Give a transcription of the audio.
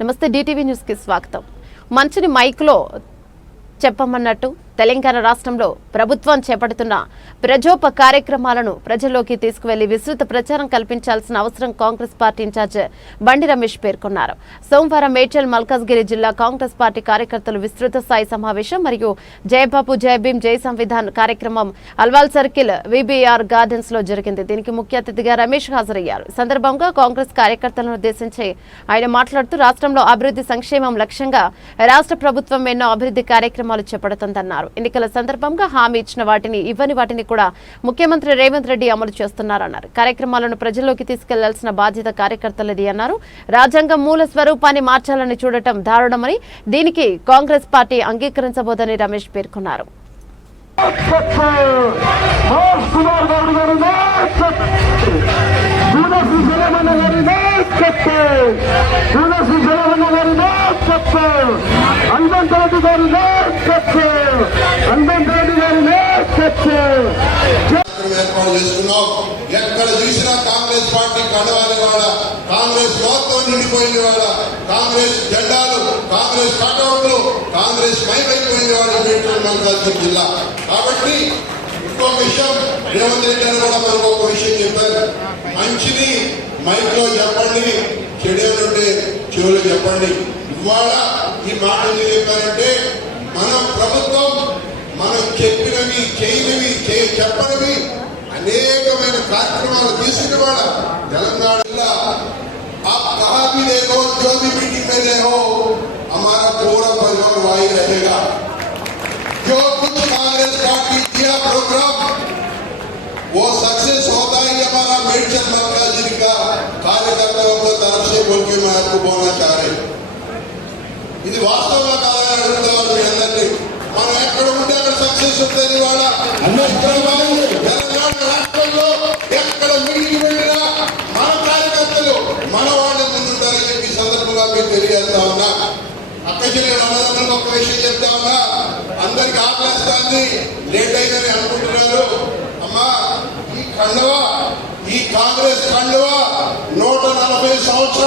నమస్తే డిటీవీ న్యూస్కి స్వాగతం. మంచిని మైక్లో చెప్పమన్నట్టు తెలంగాణ రాష్ట్రంలో ప్రభుత్వం చేపడుతున్న ప్రజోప కార్యక్రమాలను ప్రజల్లోకి తీసుకువెళ్ళి విస్తృత ప్రచారం కల్పించాల్సిన అవసరం కాంగ్రెస్ పార్టీ ఇన్ఛార్జ్ బండి రమేష్ పేర్కొన్నారు. సోమవారం మేడ్చల్ మల్కాజ్గిరి జిల్లా కాంగ్రెస్ పార్టీ కార్యకర్తలు విస్తృత స్థాయి సమావేశం మరియు జయబాబు జయ జై సంవిధాన్ కార్యక్రమం అల్వాల్ సర్కిల్ విబిఆర్ గార్డెన్స్లో జరిగింది. దీనికి ముఖ్య అతిథిగా రమేష్ హాజరయ్యారు. సందర్భంగా కాంగ్రెస్ కార్యకర్తలను ఉద్దేశించి ఆయన మాట్లాడుతూ రాష్ట్రంలో అభివృద్ధి సంక్షేమం లక్ష్యంగా రాష్ట్ర ప్రభుత్వం ఎన్నో అభివృద్ధి కార్యక్రమాలు చేపడుతుందన్నారు. ఎన్నికల సందర్భంగా హామీ ఇచ్చిన వాటిని ఇవ్వని వాటిని కూడా ముఖ్యమంత్రి రేవంత్ రెడ్డి అమలు చేస్తున్నారన్నారు. కార్యక్రమాలను ప్రజల్లోకి తీసుకెళ్ళాల్సిన బాధ్యత కార్యకర్తలది అన్నారు. రాజ్యాంగం మూల స్వరూపాన్ని మార్చాలని చూడటం దారుణమని దీనికి కాంగ్రెస్ పార్టీ అంగీకరించబోదని రమేష్ పేర్కొన్నారు. మోహన్ కుమార్ దూర శ్రీశైలమన్న గారి నాయకత్వం దూర శ్రీశైలమన్న గారి నాయకత్వం అనంత రెడ్డి గారి నాయకత్వం అనంత రెడ్డి గారి నాయకత్వం కార్యక్రమం ఏర్పాటు చేసుకున్నాం ఎక్కడ చూసినా కాంగ్రెస్ పార్టీ కండవాలి వాడ కాంగ్రెస్ మొత్తం నిండిపోయింది వాడ కాంగ్రెస్ జెండాలు కాంగ్రెస్ కటౌట్లు కాంగ్రెస్ మైమైపోయింది వాడు మేడ్చల్ మల్కాజ్గిరి జిల్లా కాబట్టి ఇంకో విషయం రేవంత్ రెడ్డి అని కూడా మనకు ఒక విషయం చెప్పారు మంచిని మైక్లో చెప్పండి చెడేమంటే చెవులు చెప్పండి ఇవాళ ఈ మాట ఎందుకు చెప్పారంటే చెప్పనివి అనేకమైన కార్యక్రమాలు తీసుకుని వాళ్ళ తెలంగాణ జిల్లా आप कहा भी देखो जो भी मीटिंग में रहो हमारा पूरा परिवार वही रहेगा जो कुछ कांग्रेस पार्टी किया प्रोग्राम वो सक्सेस होता है ये हमारा मेडचल मल्काजी का कार्यकर्ताओं को तरफ से बोल के मैं आपको बोलना चाह रही हूं ఇది వాస్తవంగా కాదని అడుగుతారు మీ అందరినీ మనం ఎక్కడ ఉంటే అక్కడ సక్సెస్ ఉంటుంది వాళ్ళ తెలియజేస్తా ఉన్నా. అక్క చెల్లెలు అన్నదమ్ములకు ఒక విషయం చెప్తా ఉన్నా. అందరికి ఆకలిస్తాంది. లేట్ అయిందని అనుకుంటున్నారు. అమ్మా ఈ కండవ ఈ కాంగ్రెస్ కండవ నూట నలభై సంవత్సరాలు